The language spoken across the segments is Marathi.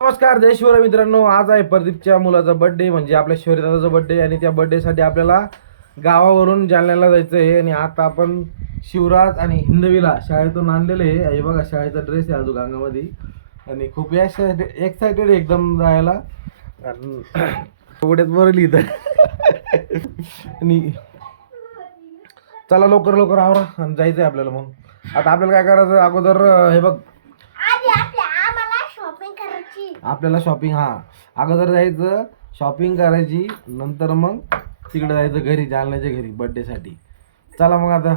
नमस्कार जय शिवराय मित्रांनो. आज आहे प्रदीपच्या मुलाचा बर्थडे, म्हणजे आपल्या शिवरायाचा बर्थडे. आणि त्या बर्थडेसाठी आपल्याला गावावरून जालन्याला जायचं आहे. आणि आता आपण शिवराज आणि हिंदवीला शाळेतून आणलेले आहे. हे बघा शाळेचा ड्रेस आहे अजून अंगामध्ये. आणि खूप एक्सायटेड एकदम जायला. उघड्यात बरं लिहित आणि चला लवकर लवकर आवरा आणि जायचं आहे आपल्याला. मग आता आपल्याला काय करायचं अगोदर हे बघ, आपल्याला शॉपिंग अगोदर जायचं, शॉपिंग करायची, नंतर मग तिकडे जायचं घरी, जालन्याच्या घरी बर्थडेसाठी. चला मग आता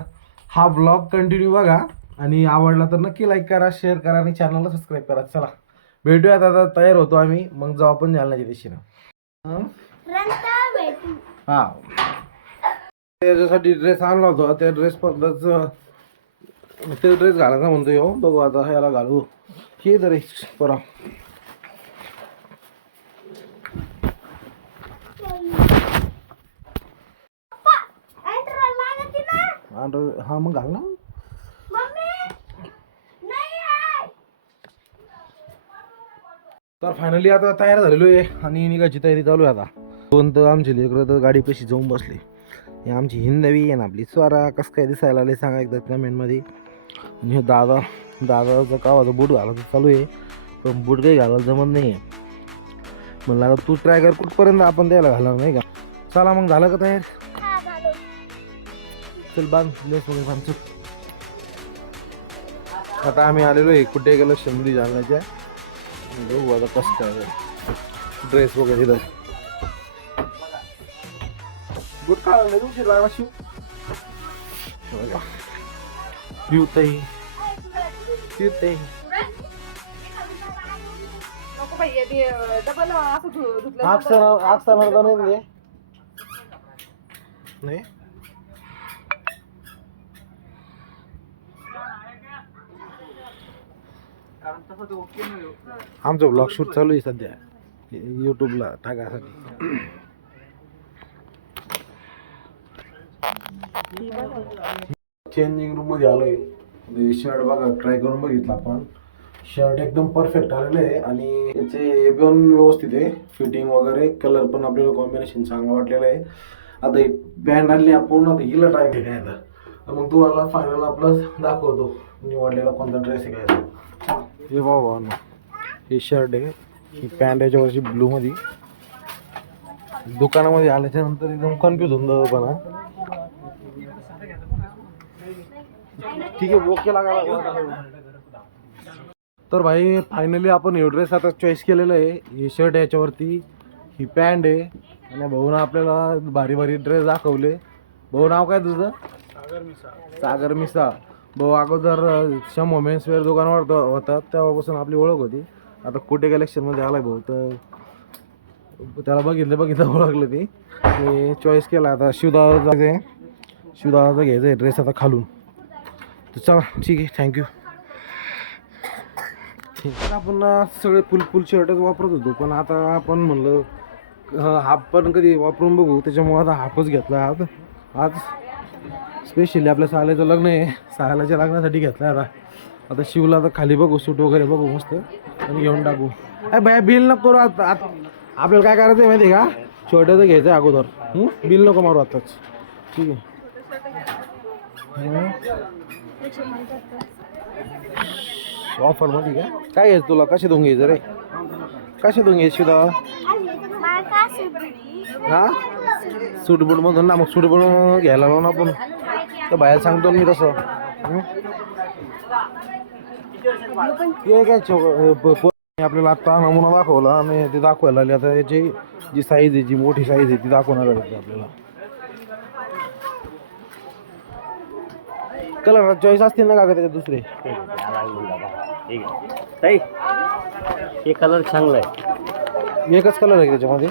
हा ब्लॉग कंटिन्यू बघा आणि आवडला तर नक्की लाईक करा, शेअर करा आणि चॅनलला सबस्क्राईब करा. चला भेटूयात. आता तयार होतो आम्ही, मग जाऊ आपण जालन्याच्या दिशेनं. त्याच्यासाठी ड्रेस आणला होता, त्या ड्रेस ते ड्रेस घालायचा म्हणतो हो. बघू आता ह्याला घालू हे ड्रेस परा. हा मग घाल ना. तर फायनली आता तयार झालेलो आहे आणि निघायची तयारी चालू आहे. आता दोन तर आमचे लेकरं तर गाडी कशी जाऊन बसले. हे आमची हिंदवी आहे ना आपली स्वरा. कसं काय दिसायला आले सांगा एकदा कमेंटमध्ये. आणि हे दादाचं कावाचं बूट घालायचं चालू आहे, पण बूट काही घालायला जमत नाही आहे. म्हणलं आता तू ट्राय कर कुठपर्यंत आपण द्यायला घालणार नाही का. चला मग झालं का तयार. चल बांध लेस वगैरे बांध चल. आता आम्ही आलेलो आहे कुठे गेलो शंभरी जालन्याच्या. बघू आता कसं काय ड्रेस वगैरे इथं. बूट काढायला उशीर लागला शिव. पिवतही नाही. आमचं ब्लॉग शूट चालू आहे सध्या यूट्यूबला टाकायसाठी. चेंजिंग रूम मध्ये आलोय. शर्ट बघा ट्राय करून बघितला आपण. शर्ट एकदम परफेक्ट आलेलं आहे आणि त्याचे हे पण व्यवस्थित आहे, फिटिंग वगैरे. कलर पण आपल्याला कॉम्बिनेशन चांगलं वाटलेलं आहे. आता पॅन्ट आणली आपण, आता हिला ट्राय केली. मग तुम्हाला फायनल आपलं दाखवतो निवडलेला कोणता ड्रेस आहे काय. हे बाबा हे शर्ट आहे, ही पॅन्ट याच्यावरची ब्लू मध्ये. दुकानामध्ये आल्याच्या नंतर एकदम कन्फ्युज होऊन जातो पण. ठीक आहे ओके लागायला. तर भाई फायनली आपण हे ड्रेस आता चॉईस केलेलं आहे. हे शर्ट याच्यावरती, ही पॅन्ट आहे. आणि भाऊनं आपल्याला भारी भारी ड्रेस दाखवले. भाऊ नाव काय तुझं. सागर मिसा. भाऊ अगोदर शंभो मेन्सवेअर दुकानावर होता, तेव्हापासून आपली ओळख होती. आता कुठे कलेक्शनमध्ये आलाय भाऊ, तर त्याला बघितलं ओळखलं ती. चॉईस केला. आता शिवदादाचा घ्यायचा आहे ड्रेस आता खालून. तर चला ठीक आहे थँक्यू. आपण सगळे फुल शर्टच वापरत होतो, पण आता आपण म्हणलं हाफ पण कधी वापरून बघू, त्याच्यामुळे आता हाफच घेतला. आज स्पेशली आपल्या साल्याचं लग्न आहे, साल्याच्या लग्नासाठी घेतला. आता शिवला तर खाली बघू, सूट वगैरे बघू मस्त आणि घेऊन टाकू. बाय बिल नको आता. आपल्याला काय करायचं आहे माहिती आहे का, छोट्याचं घ्यायचं आहे अगोदर. बिल नको मारू आताच. ठीक आहे. ऑफर मध्ये काय घ्यायचं तुला. कसे दोन घ्यायचं रे, कसे दोन घ्यायचे सुद्धा. हा सूट बूट मधून ना, मग सूट बूट घ्यायला लावून आपण. तर बाहेर सांगतो मी तसं. ते काय आपल्याला आता नमुना दाखवला आणि ते दाखवायला लागले. आता याची जी साईज आहे, जी मोठी साईज आहे ती दाखवणार आहे आपल्याला. कलर चॉईस असतील ना का त्याचे दुसरे. हे कलर चांगला आहे. एकच कलर आहे त्याच्यामध्ये,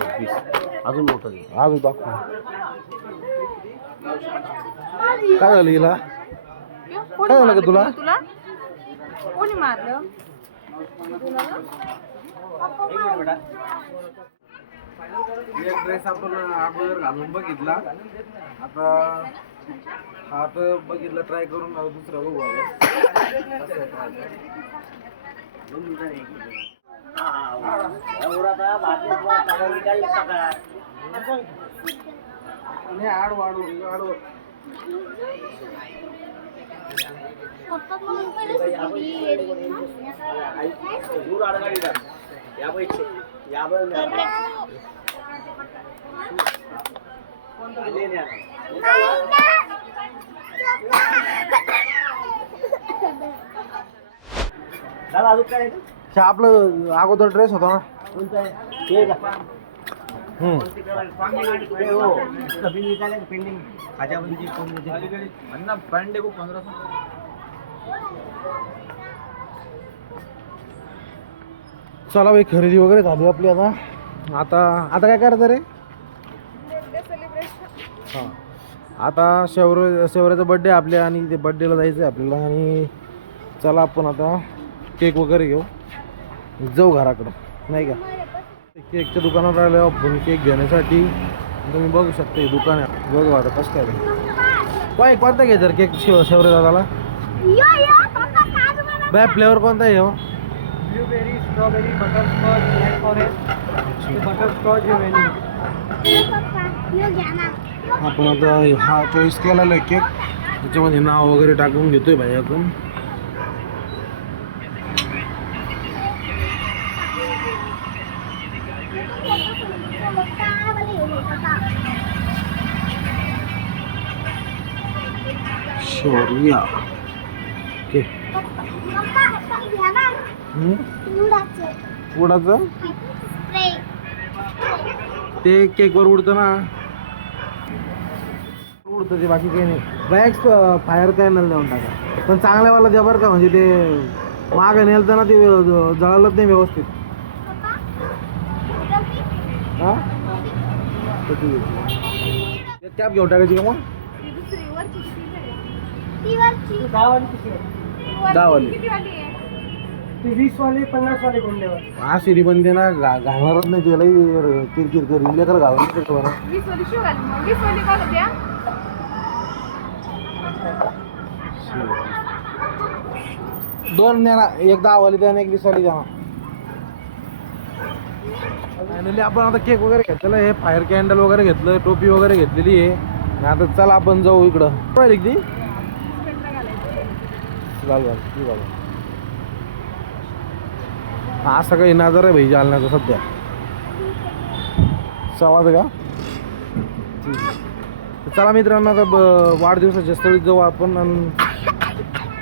अजून मोठं अजून दाखव. काय झालं हिला, काय झालं का तुला. कोणी मारलं. एक ड्रेस आपण अगोदर घालून बघितला. आता हा तर बघितलं ट्राय करून, दुसरा बघू आता. हे आपलं अगोदर ड्रेस होता ना. चला भाई खरेदी वगैरे झाली आपली. आता आता काय करायचं रे. हां आता शेवऱ्याचा बड्डे आपल्या आणि ते बड्डेला जायचं आहे आपल्याला. आणि चला आपण आता केक वगैरे घेऊ जाऊ घराकडं नाही का. केकच्या दुकानात राहिलो आपण केक घेण्यासाठी. तुम्ही बघू शकता हे दुकान आहे. बघू आता कसं काय कोणता घे जर केक शेवरे दादाला. बाय फ्लेवर कोणता आहे हो. Blueberry strawberry butterscotch black forest butterscotch vanilla. आपण आता हा चॉईस केलेला आहे केक. त्याच्यामध्ये नाव वगैरे टाकून घेतोय भाई आपण. शौर्या ओके. उडाचं ते केकवर उडतं ना. उडतं ते बाकी काही नाही. बॅग्स फायर कॅनल देऊन टाका पण चांगल्यावाला द्या बरं का. म्हणजे ते मागं नेलं ना ते जळालंच नाही व्यवस्थित. हां कॅब घेऊन टाकायची का मग. 10 वाली ती 20 वाली 50 वाली कोणत्यावर. हा सिरी बंदी ना घालणारच नाही त्याला. किरकिर करून लेकर घालून बरं. 20 वाली शिव घाली मग 20 वाली काय द्या. दोन द्या ना. एक 10 वाली द्या आणि एक 20 वाली द्या. फायनली आपण आता केक वगैरे घेतलेलं आहे. फायर कॅन्डल वगैरे घेतलं. टोपी वगैरे घेतलेली आहे. आता चला आपण जाऊ इकडं. ती घाल असं काही नजर आहे भाई जालन्याचा सध्या. सवाद का. चला मित्रांनो आता वाढदिवसाच्या स्थळी जाऊ आपण. आणि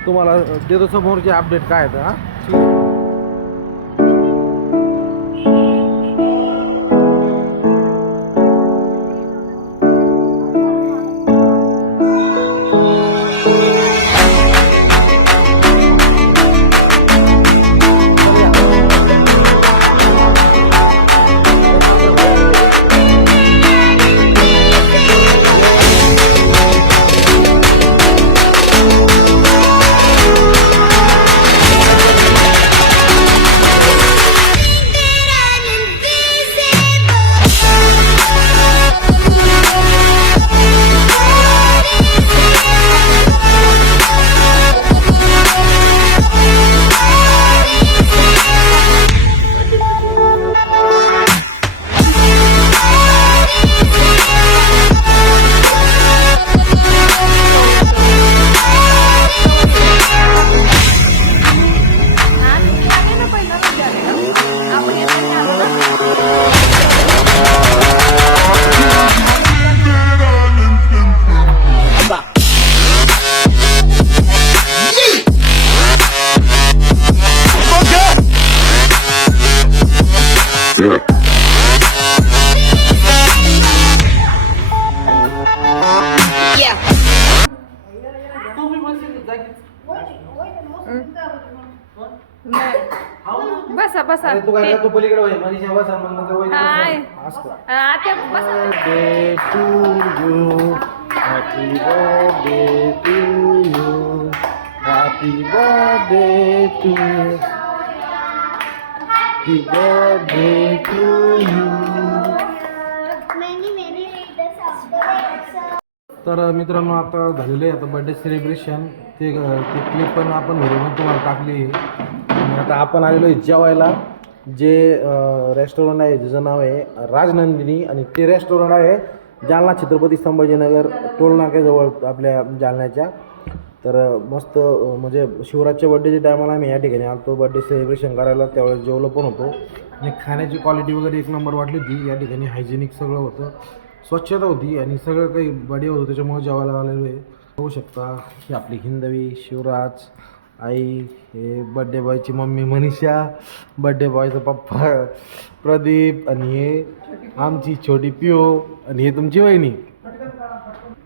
तुम्हाला देतो समोरचे अपडेट काय आहे. हां बसा बसा. तू काय तू पलीकडे होय माझी सेवा मग नंतर होय. हाय आता बसा. Birthday to you. Happy birthday to you. Happy birthday to. Happy birthday to you. तर मित्रांनो आता झालेलं आहे आता बर्थडे सेलिब्रेशन. ते क्लिप पण आपण व्हिडिओमध्ये तुम्हाला टाकली. आणि आता आपण आलेलो आहे जेवायला. जे रेस्टॉरंट आहे ज्याचं नाव आहे राजनंदिनी आणि ते रेस्टॉरंट आहे जालना छत्रपती संभाजीनगर टोलनाक्याजवळ आपल्या जालन्याच्या. तर मस्त म्हणजे शिवराजच्या बड्डेच्या टायमाला आम्ही या ठिकाणी आलो बड्डे सेलिब्रेशन करायला. त्यावेळेस जेवलो पण होतो आणि खाण्याची क्वालिटी वगैरे एक नंबर वाटली होती. या ठिकाणी हायजेनिक सगळं होतं, स्वच्छता होती आणि सगळं काही बढिया होतं. त्याच्यामुळे जेवायला आलेलो आहे. बघू शकता ही आपली हिंदवी, शिवराज, आई, हे बड्डे बॉयची मम्मी मनीषा, बड्डे बॉयचा पप्पा प्रदीप आणि हे आमची छोटी पिओ आणि हे तुमची वहिनी.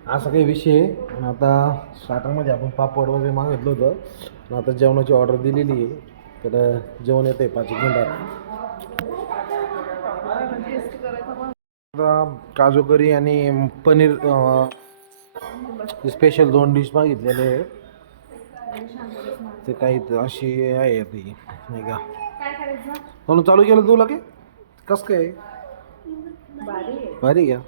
असा काही विषय आहे. आणि आता स्टार्टरमध्ये आपण पापड वगैरे मागितलं होतं आणि आता जेवणाची ऑर्डर दिलेली आहे. तर जेवण येतं आहे 5 मिनिटात. आता काजू करी आणि पनीर स्पेशल 2 डिश मागितलेले आहे. ते काही अशी आहे ती नाही का म्हणून चालू केलं तुला की कसं काय भारी घ्या.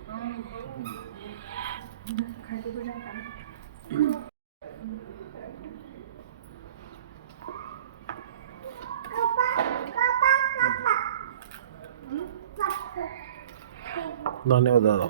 धन्यवाद दादा.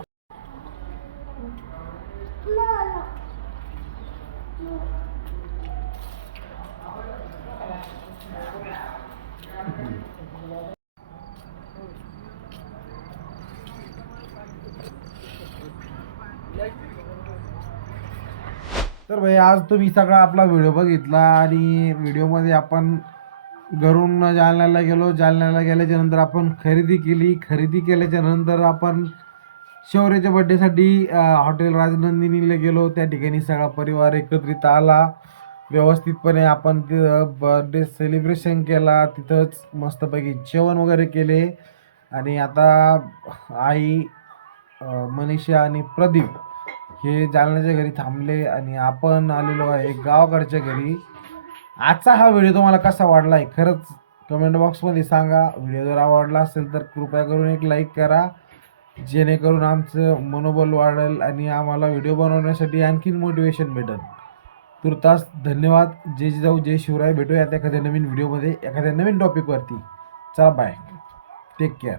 तर भाई आज तुम्ही सगळा आपला व्हिडिओ बघितला आणि व्हिडिओमध्ये आपण घरून जालन्याला गेलो. जालन्याला गेल्याच्या नंतर आपण खरेदी केली. खरेदी केल्याच्या नंतर आपण शौर्याच्या बड्डेसाठी हॉटेल राजनंदिनीला गेलो. त्या ठिकाणी सगळा परिवार एकत्रित आला. व्यवस्थितपणे आपण बर्थडे सेलिब्रेशन केला. तिथंच मस्तपैकी जेवण वगैरे केले आणि आता आई, मनीषा आणि प्रदीप हे जालन्याच्या घरी थांबले आणि आपण आलेलो आहे गावाकडच्या घरी. आजचा हा व्हिडिओ तुम्हाला कसा वाटला आहे खरंच कमेंट बॉक्समध्ये सांगा. व्हिडिओ जर आवडला असेल तर कृपया करून एक लाईक करा, जेणेकरून आमचं मनोबल वाढेल आणि आम्हाला व्हिडिओ बनवण्यासाठी आणखीन मोटिवेशन भेटेल. तुर्तास धन्यवाद. जय जिजाऊ जय शिवराय. भेटूयात एखाद्या नवीन व्हिडिओमध्ये एखाद्या नवीन टॉपिकवरती. चला बाय, टेक केअर.